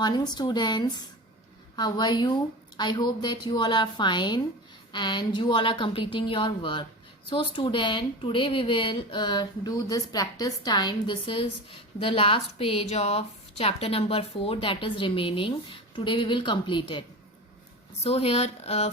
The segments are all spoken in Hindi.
Morning students, how are you? I hope that you all are fine and you all are completing your work. So student, today we will do this practice time. This is the last page of chapter number 4, that is remaining. Today we will complete it. So here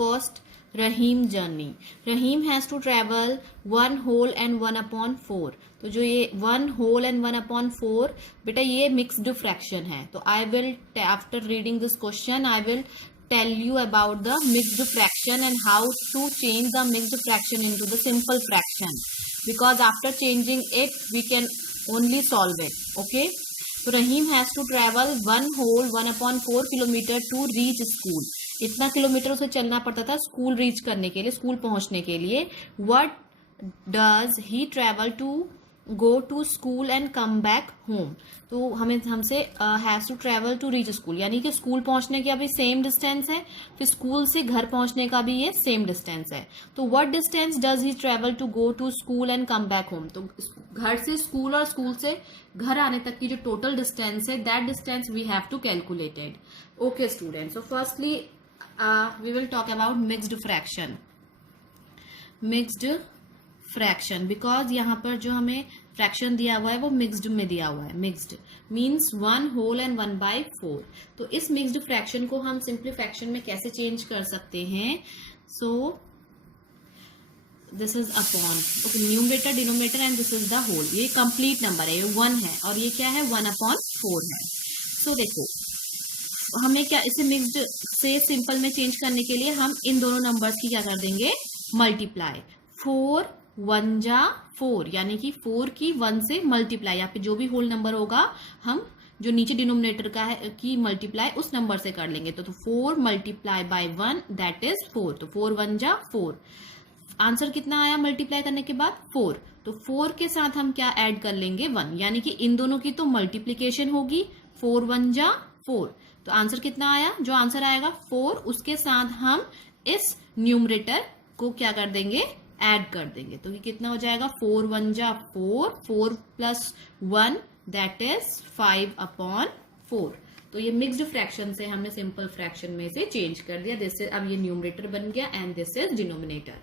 first Rahim journey. Rahim has to travel 1 whole and 1/4. तो जो ये 1 whole and 1/4 बेटा ये मिक्स्ड फ्रैक्शन है. तो I will after reading this question I will tell you about the mixed fraction and how to change the mixed fraction into the simple fraction, because after changing it we can only solve it. Okay, so Rahim has to travel 1 whole 1/4 kilometer to reach school. इतना किलोमीटर उसे चलना पड़ता था स्कूल रीच करने के लिए, स्कूल पहुंचने के लिए. What does he travel to go to school and come back home. तो हमसे has to travel to reach school, यानी कि स्कूल पहुंचने का भी सेम डिस्टेंस है, फिर स्कूल से घर पहुंचने का भी ये सेम डिस्टेंस है. तो what distance does he travel to go to school and come back home. तो घर से स्कूल और स्कूल से घर आने तक की जो टोटल डिस्टेंस है, that distance we have to calculated. Okay student, so firstly we will talk about mixed fraction. Mixed fraction, because यहाँ पर जो हमें फ्रैक्शन दिया हुआ है वो मिक्स्ड में दिया हुआ है. Mixed means 1 whole and 1/4. तो इस मिक्स्ड फ्रैक्शन को हम सिंपली फ्रैक्शन में कैसे चेंज कर सकते हैं. So this is upon, okay, numerator denominator and this is the whole. ये कंप्लीट नंबर है, ये 1 है और ये क्या है 1/4 है. सो देखो हमें क्या इसे मिक्स्ड से सिंपल में चेंज करने के लिए हम इन दोनों नंबर्स की क्या कर देंगे, मल्टीप्लाई. 4 1 जा 4, यानी कि 4 की 1 से मल्टीप्लाई, यहाँ पे जो भी होल नंबर होगा हम जो नीचे डिनोमिनेटर का है की मल्टीप्लाई उस नंबर से कर लेंगे. तो 4 मल्टीप्लाई बाय 1 दैट इज 4. तो 4 1 जा 4. आंसर कितना आया मल्टीप्लाई करने के बाद 4. तो 4 के साथ हम क्या ऐड कर लेंगे 1, यानी कि इन दोनों की तो मल्टीप्लीकेशन होगी. 4 1 जा 4. तो आंसर कितना आया, जो आंसर आएगा 4, उसके साथ हम इस न्यूमरेटर को क्या कर देंगे, ऐड कर देंगे. तो ये कितना हो जाएगा 4 1 जा 4, 4 प्लस 1 दैट इज 5/4. तो ये मिक्स्ड फ्रैक्शन से हमने सिंपल फ्रैक्शन में से चेंज कर दिया. दिस इज, अब ये न्यूमरेटर बन गया and this is denominator.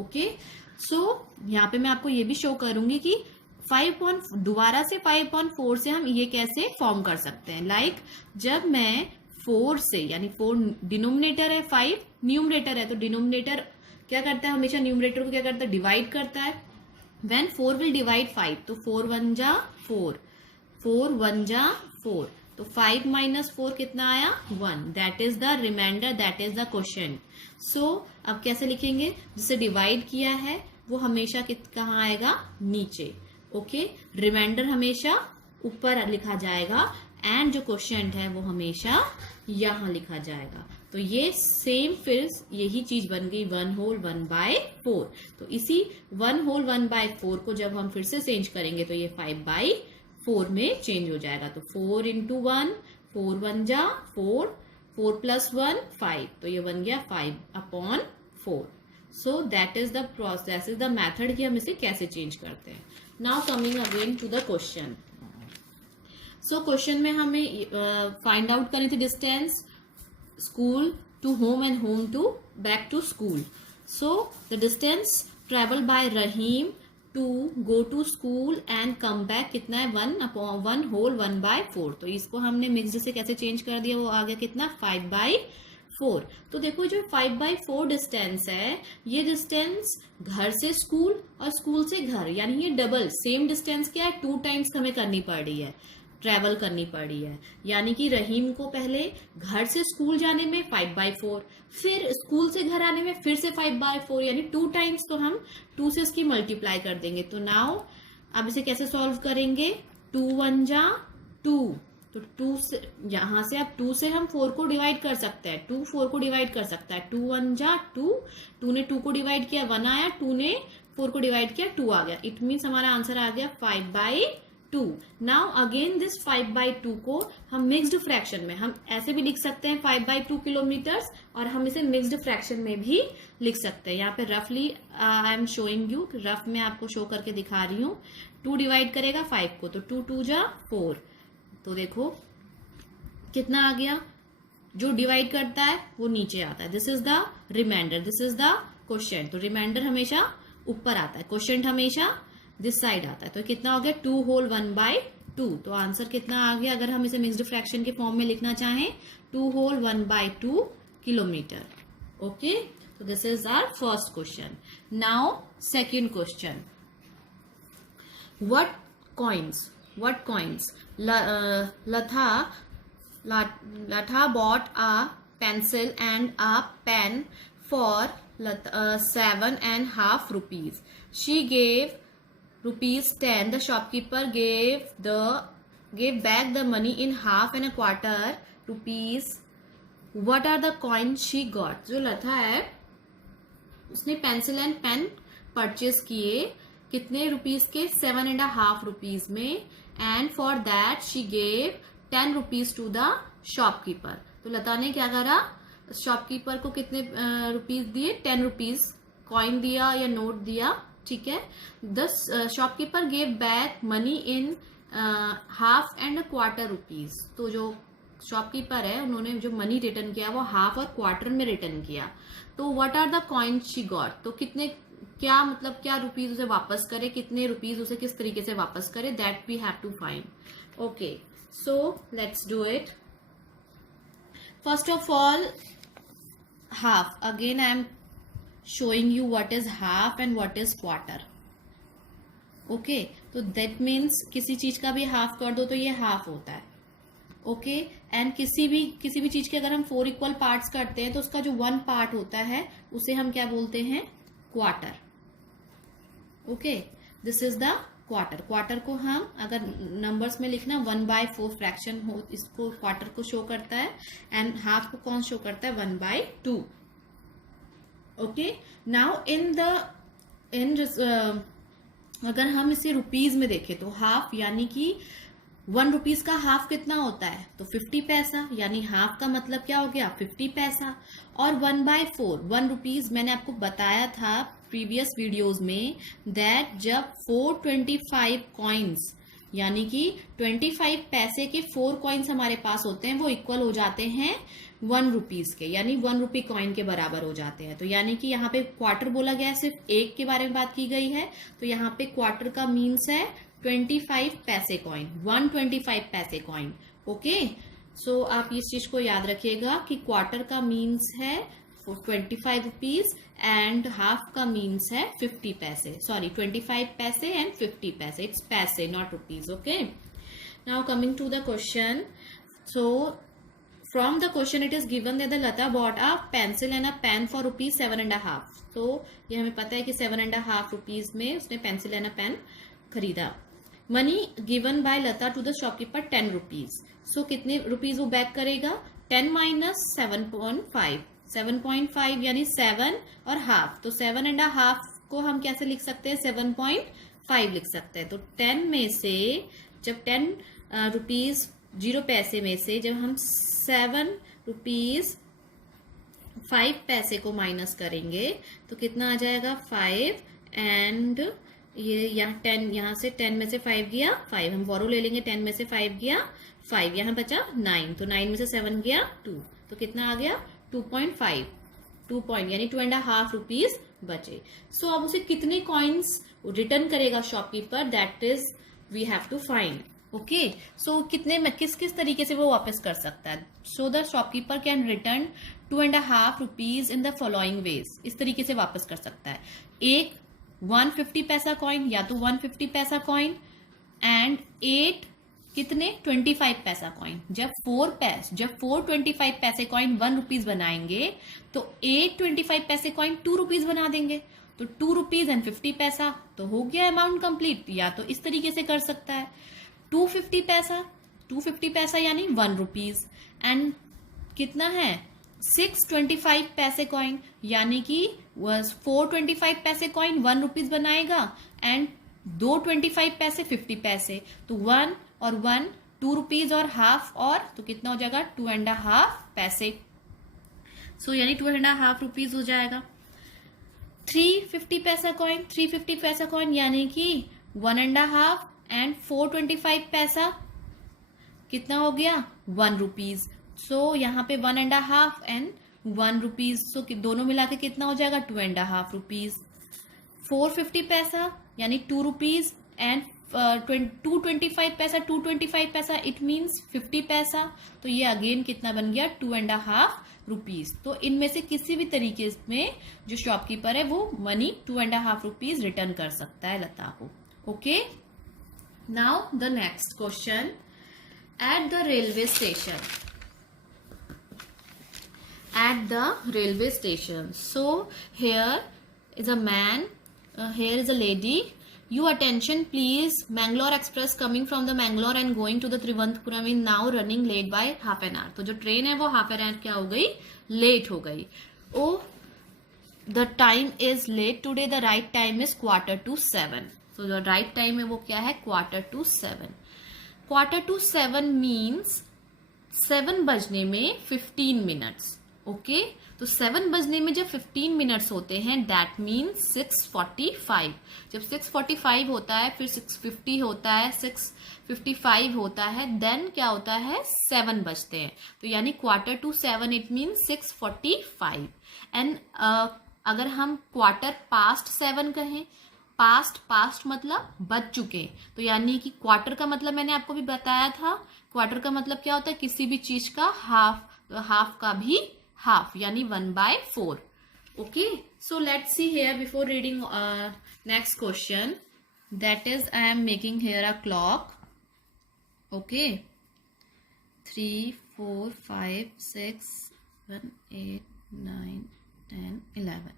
Okay, so यहाँ पे मैं आपको ये भी शो करूंगी कि दोबारा से 5/4 से हम ये कैसे फॉर्म कर सकते हैं. लाइक जब मैं 4 से, यानी 4 डिनोमिनेटर है, 5 न्यूमरेटर है, तो डिनोमिनेटर क्या करता है, हमेशा न्यूमरेटर को क्या करता है, डिवाइड करता है. व्हेन 4 विल डिवाइड 5, तो 4 1 जा 4, 4 1 जा 4. तो 5 माइनस 4 कितना आया 1. That is the reminder, that is the question. So अब कैसे लिखेंगे, जिसे डिवाइड किया है वो हमेशा कहाँ आएगा, नीचे. ओके, रिमाइंडर हमेशा ऊपर लिखा जाएगा एंड जो क्वेश्चन है वो हमेशा यहां लिखा जाएगा. तो ये सेम फिर यही चीज बन गई 1 whole 1/4. तो इसी 1 whole 1/4 को जब हम फिर से चेंज करेंगे तो ये 5/4 में चेंज हो जाएगा. तो 4 into 1, 4 1 जा 4, 4 plus 1 5. तो ये बन गया 5/4. So that is the process, is the method कि हम इसे कैसे चेंज करते हैं. Now coming again to the question. So question में हमें फाइंड आउट करनी थी distance school to home and home to back to school. So the distance travel by Rahim to go to school and come back कितना है 1 whole 1/4. तो इसको हमने मिक्स्ड से कैसे चेंज कर दिया, वो आ गया कितना 5/4. तो देखो जो 5/4 डिस्टेंस है, ये डिस्टेंस घर से स्कूल और स्कूल से घर, यानी ये डबल सेम डिस्टेंस क्या है, 2 टाइम्स हमें करनी पड़ रही है, ट्रेवल करनी पड़ रही है. यानी कि रहीम को पहले घर से स्कूल जाने में 5/4, फिर स्कूल से घर आने में फिर से 5/4, यानी 2 टाइम्स. तो हम 2 से इसकी मल्टीप्लाई कर देंगे. तो नाउ अब इसे कैसे सॉल्व करेंगे, 2 1 जा 2. तो 2 से यहां से अब 2 से हम 4 को डिवाइड कर सकते हैं, 2 4 को डिवाइड कर सकता है. 2 1 जा 2, 2 ने 2 को डिवाइड किया 1 आया, 2 ने 4 को डिवाइड किया 2 आ गया. इट मीन्स हमारा आंसर आ गया 5/2. नाउ अगेन दिस 5/2 को हम मिक्स्ड फ्रैक्शन में हम ऐसे भी लिख सकते हैं 5/2 किलोमीटर्स, और हम इसे मिक्स्ड फ्रैक्शन में भी लिख सकते हैं. यहाँ पे रफली I am showing you, rough में आपको शो करके दिखा रही हूँ. 2 डिवाइड करेगा 5 को, तो 2 2 जा 4. तो देखो कितना आ गया, जो डिवाइड करता है वो नीचे आता है, this is the reminder, this is the quotient. तो रिमाइंडर हमेशा ऊपर आता है, क्वोशिएंट हमेशा दिस साइड आता है। तो कितना हो गया 2 होल 1/2। तो आंसर कितना आ गया, अगर हम इसे मिक्स्ड फ्रैक्शन के फॉर्म में लिखना चाहें 2 होल 1/2 किलोमीटर। ओके, तो this is our first question. Now second question, what coins Latha bought a pencil and a pen for 7.5 rupees. She gave ₹10. The shopkeeper gave back the money in half and a quarter rupees. What are the coins she got? जो लता है उसने पेंसिल एंड पेन परचेज किए कितने रुपीज के, 7.5 रुपीज में, and for that she gave 10 rupees to the shopkeeper. तो लता ने क्या करा, शॉपकीपर को कितने रुपीज दिए, 10 रुपीज कॉइन दिया या नोट दिया, ठीक है। The shopkeeper gave back money in half and quarter rupees. तो जो शॉपकीपर है उन्होंने जो मनी रिटर्न किया वो हाफ और क्वार्टर में रिटर्न किया। तो what are the coin she got, तो कितने, क्या मतलब क्या रुपीज उसे वापस करे, कितने रुपीज उसे किस तरीके से वापस करे, that we have to find. Okay, so let's do it. First of all half, again I am showing you what is half and what is quarter. Okay, तो दैट मीन्स किसी चीज का भी हाफ कर दो तो ये हाफ होता है। ओके, एंड किसी भी चीज के अगर हम 4 इक्वल पार्ट्स करते हैं तो उसका जो 1 पार्ट होता है उसे हम क्या बोलते हैं, quarter. Okay, this is the quarter. Quarter को हम अगर नंबर्स में लिखना 1/4 फ्रैक्शन हो, इसको क्वार्टर को शो करता है, एंड हाफ को कौन शो करता है, 1/2। ओके, नाउ अगर हम इसे रुपीज में देखें तो हाफ यानी कि 1 रुपीज का हाफ कितना होता है, तो 50 पैसा, यानी हाफ का मतलब क्या हो गया, 50 पैसा। और 1/4 1 रुपीज, मैंने आपको बताया था प्रीवियस वीडियोस में दैट जब 425 कॉइन्स यानी कि 25 पैसे के 4 कॉइन्स हमारे पास होते हैं वो इक्वल हो जाते हैं 1 रुपीज के, यानी 1 रुपी कॉइन के बराबर हो जाते हैं। तो यानी कि यहाँ पे क्वार्टर बोला गया है, सिर्फ एक के बारे में बात की गई है, तो यहाँ पे क्वार्टर का मीन्स है 25 पैसे कॉइन, 125 पैसे कॉइन। ओके, सो आप इस चीज को याद रखिएगा कि क्वार्टर का मीन्स है 25 रुपीज एंड हाफ का मीन्स है 50 पैसे, सॉरी 25 पैसे एंड 50 पैसे, इट्स पैसे not rupees. Okay, now coming to the question, so from the question it is given that the Lata bought a pencil and a pen for ₹7.5. तो ये हमें पता है कि 7.5 रुपीज में उसने पेंसिल एंड पेन खरीदा। Money given by Lata to the shopkeeper 10 rupees. So कितने रुपीज वो बैक करेगा, 10 माइनस 7.5, 7.5 यानी 7 और हाफ, तो 7.5 को हम कैसे लिख सकते हैं, 7.5 लिख सकते हैं। तो 10 में से जब 10 रुपीज 0 पैसे में से जब हम 7 रुपीज 5 पैसे को माइनस करेंगे तो कितना आ जाएगा, 5, एंड ये यहाँ 10, यहाँ से 10 में से 5 गया 5, हम बोरो ले लेंगे, 10 में से 5 गया 5, यहाँ बचा 9, तो 9 में से 7 गया 2, तो कितना आ गया 2.5, 2 पॉइंट यानी 2.5 रुपीज बचे। सो अब उसे कितने कॉइन्स रिटर्न करेगा shopkeeper, that is we have to find. Okay, so कितने में किस तरीके से वो वापस कर सकता है, so the shopkeeper can return 2.5 rupees in the following veg, इस तरीके से वापस कर सकता है। एक 150 पैसा कॉइन, या तो 150 पैसा कॉइन, एंड 8 कितने 25 पैसा कॉइन। जब 4 25 पैसे कॉइन 1 रुपीज बनाएंगे तो 8 25 पैसे कॉइन 2 रुपीज बना देंगे, तो 2 रुपीज एंड 50 पैसा, तो हो गया अमाउंट कंप्लीट। या तो इस तरीके से कर सकता है, 250 पैसा यानी 1 रुपीज, एंड कितना है 625 पैसे कॉइन, यानी कि 4 25 पैसे कॉइन 1 रुपीज बनाएगा, एंड 2 25 पैसे 50 पैसे, तो 1 और 1 2 रुपीज और हाफ, और तो कितना हो जाएगा 2.5 पैसे, सो यानी 2.5 रुपीज हो जाएगा। 350 पैसा कॉइन, 350 पैसा कॉइन यानी कि 1.5 एंड 425 पैसा कितना हो गया ₹1। सो यहाँ पे 1.5 एंड ₹1। सो दोनों मिला के कितना हो जाएगा? ₹2.5। 450 पैसा यानी ₹2 एंड 225 पैसा, 225 पैसा इट मीन्स 50 पैसा। तो ये अगेन कितना बन गया? ₹2.5। तो इनमें से किसी भी तरीके में जो शॉपकीपर है वो मनी ₹2.5 रिटर्न कर सकता है लता को। Okay, now the next question, at the railway station, at the railway station. So here is a man, here is a lady. Your attention please, Mangalore Express coming from the Mangalore and going to the Trivandrum is now running late by half an hour. तो जो ट्रेन है वो हाफ एन आवर क्या हो गई? लेट हो गई। Oh the time is late today, the right time is 6:45। तो जो राइट टाइम है वो क्या है? 6:45। 6:45 मीन्स 7 बजने में 15 मिनट्स। ओके, तो 7 बजने में जब 15 मिनट्स होते हैं दैट मीन्स 6:45। जब 6:45 होता है, फिर 6:50 होता है, 6:55 होता है, देन क्या होता है? 7 बजते हैं। तो यानी 6:45 इट मीन्स 6:45। एंड अगर हम 7:15 कहें, पास्ट मतलब बज चुके, तो यानी कि क्वार्टर का मतलब मैंने आपको भी बताया था, क्वार्टर का मतलब क्या होता है? किसी भी चीज का हाफ, तो हाफ का भी हाफ यानी 1/4। Okay, so let's see here before reading next question, that is I am making here a clock. Okay, 3, 4, 5, 6, 7, 8, 9, 10, 11।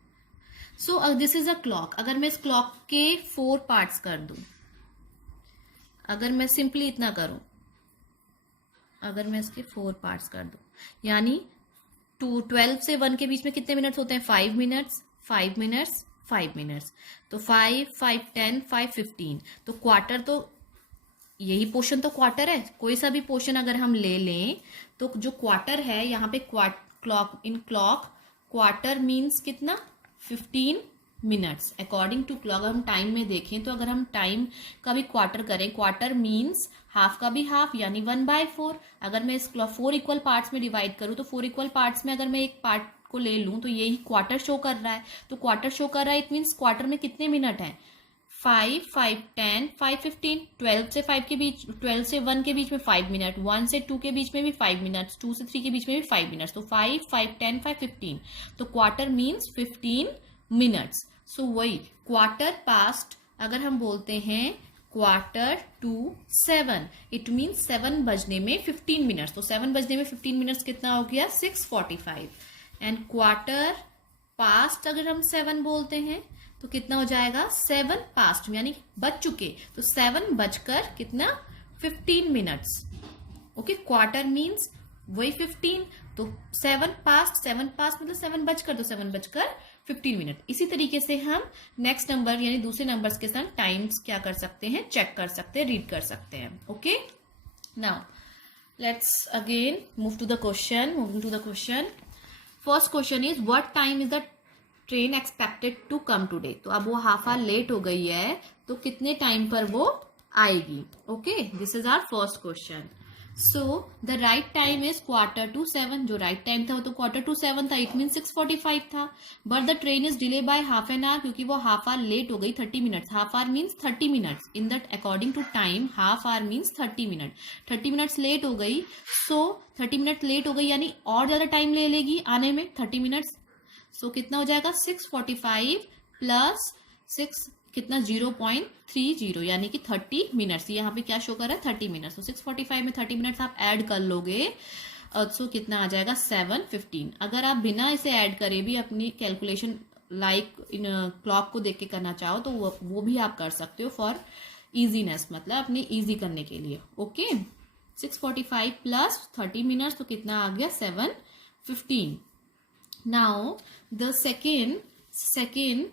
So this is a clock. अगर मैं इस क्लॉक के 4 पार्ट्स कर दूं, अगर मैं सिंपली इतना करूं, अगर मैं इसके 4 पार्ट्स कर दूं, यानी 12 से 1 के बीच में कितने मिनट्स होते हैं? 5 मिनट्स, 5 मिनट्स, 5 मिनट्स। तो 5, 5, 10, 5, 15। तो क्वार्टर, तो यही पोर्शन तो क्वार्टर है। कोई सा भी पोर्शन अगर हम ले लें तो जो क्वार्टर है यहाँ पे क्लॉक, इन क्लॉक क्वार्टर मीन्स कितना? 15 मिनट्स अकॉर्डिंग टू क्लॉक। हम टाइम में देखें तो अगर हम टाइम का भी क्वार्टर करें, क्वार्टर मीन्स हाफ का भी हाफ यानी 1/4। अगर मैं इस 4 इक्वल पार्ट्स में डिवाइड करूं तो 4 इक्वल पार्ट्स में अगर मैं एक पार्ट को ले लूं तो यही क्वार्टर शो कर रहा है। तो क्वार्टर शो कर रहा है, इट मीन्स क्वार्टर में कितने मिनट हैं? 5, 5, 10, 5, 15। 12 से 5 के बीच, 12 से 1 के बीच में 5 मिनट, 1 से 2 के बीच में भी 5 मिनट्स, 2 से 3 के बीच में भी 5 मिनट्स। तो 5, 5, 10, 5, 15। तो क्वार्टर मीन्स 15 मिनट्स। सो वही क्वार्टर पास्ट, अगर हम बोलते हैं 6:45, इट मीन्स 7 बजने में 15 मिनट्स। तो 7 बजने में 15 मिनट्स कितना हो गया? 6:45। एंड क्वार्टर पास्ट अगर हम 7 बोलते हैं तो कितना हो जाएगा? 7 पास्ट यानी बज चुके। तो 7 बजकर कितना? 15 मिनट्स। ओके, क्वार्टर मीन्स वही 15। तो 7 पास्ट मतलब 7 बजकर, तो 7 बजकर 15 मिनट। इसी तरीके से हम नेक्स्ट नंबर यानी दूसरे नंबर्स के साथ टाइम्स क्या कर सकते हैं? चेक कर सकते हैं, रीड कर सकते हैं। Okay, now let's again move to the question. Moving to the question, first question is what time is the train expected to come today. तो अब वो हाफ आवर लेट हो गई है, तो कितने टाइम पर वो आएगी? Okay, this is our first question. So the right time is 6:45। जो राइट टाइम था वो तो 6:45 था, इट मीन 6:45 था। But the train is delay by half an hour, क्योंकि वो हाफ आवर लेट हो गई 30 minutes. Half hour means 30 minutes. In that according to time half hour means 30 minute. 30 minutes late हो गई, सो 30 मिनट लेट हो गई यानी और ज्यादा टाइम ले लेगी आने में 30 मिनट्स। सो कितना हो जाएगा? 6:45 प्लस 6 कितना? 0.30 यानी कि 30 मिनट्स। यहाँ पे क्या शो कर रहा है? 30 मिनट्स। तो 6:45 में 30 मिनट्स आप ऐड कर लोगे, सो कितना आ जाएगा? 7:15। अगर आप बिना इसे ऐड करे भी अपनी कैलकुलेशन लाइक इन क्लॉक को देख के करना चाहो तो वो भी आप कर सकते हो फॉर इजीनेस, मतलब अपने इजी करने के लिए। ओके, 6:45 प्लस 30 मिनट्स तो कितना आ गया? 7:15। Now the second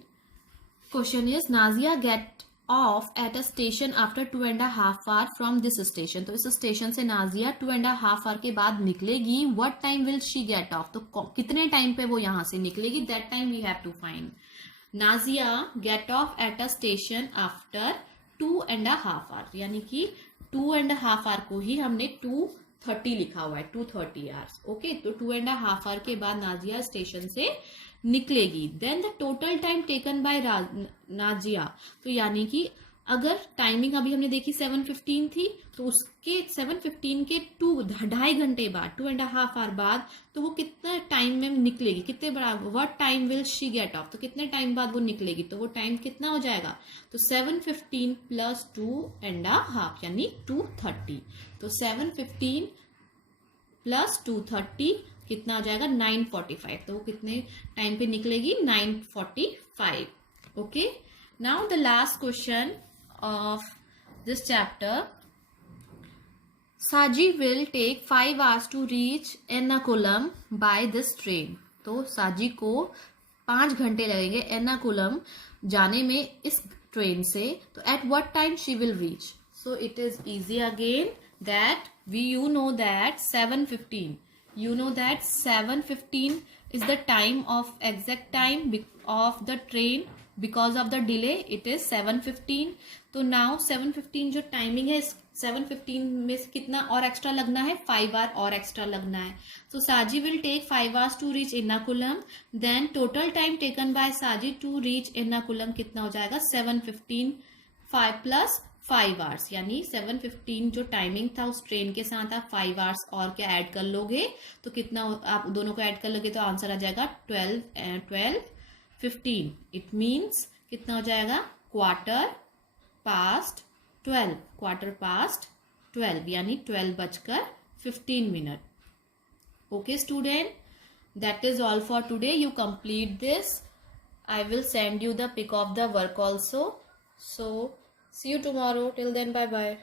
question is Nazia get off at a station after 2.5 hour from this station। तो इस स्टेशन से नाजिया 2.5 hour के बाद निकलेगी। What time will she get off? तो कितने टाइम पे वो यहाँ से निकलेगी? That time we have to find। Nazia get off at a station after 2.5 hour, यानी कि 2.5 hour को ही हमने 2 2:30 लिखा हुआ है, 2:30 आवर्स। ओके, तो 2.5 आवर के बाद नाजिया स्टेशन से निकलेगी। Then the total time taken by Nazia, तो यानी कि अगर टाइमिंग अभी हमने देखी 7:15 थी, तो उसके 7:15 के 2.5 घंटे बाद, 2.5 आवर बाद, तो वो कितना टाइम में निकलेगी, कितने बड़ा, what time will she get of, तो कितने टाइम बाद वो निकलेगी, तो वो टाइम कितना हो जाएगा, तो 7:15 प्लस 2.5 यानी 2:30। तो 7:15 प्लस 2:30 कितना हो जाएगा, 9:45। तो वो कितने टाइम पे निकलेगी, 9:45। Okay, now the last question of this chapter. Saji will take 5 hours to reach Ernakulam by this train. तो साजी को 5 घंटे लगेंगे एर्नाकुलम जाने में इस ट्रेन से। तो at what time she will reach, so it is easy again that you know that 7:15, you know that 7:15 is the time of exact time of the train, because of the delay it is 7:15। तो now 7:15 जो टाइमिंग है, 7:15 में कितना और एक्स्ट्रा लगना है, 5 hour और एक्स्ट्रा लगना है। तो Saji will take 5 hours to reach Ernakulam, then total time taken by Saji to reach Ernakulam कितना हो जाएगा, 7:15 5 प्लस 5 hours, यानी 7:15 जो टाइमिंग था उस ट्रेन के साथ आप 5 hours और क्या ऐड कर लोगे, तो कितना आप दोनों को ऐड कर लोगे, तो आंसर आ जाएगा 12:15। इट मीन्स कितना हो जाएगा, 12:15, 12:15 यानी 12:15। Okay student, that is all for today. You complete this. I will send you the pic of the work also. So see you tomorrow. Till then, bye bye.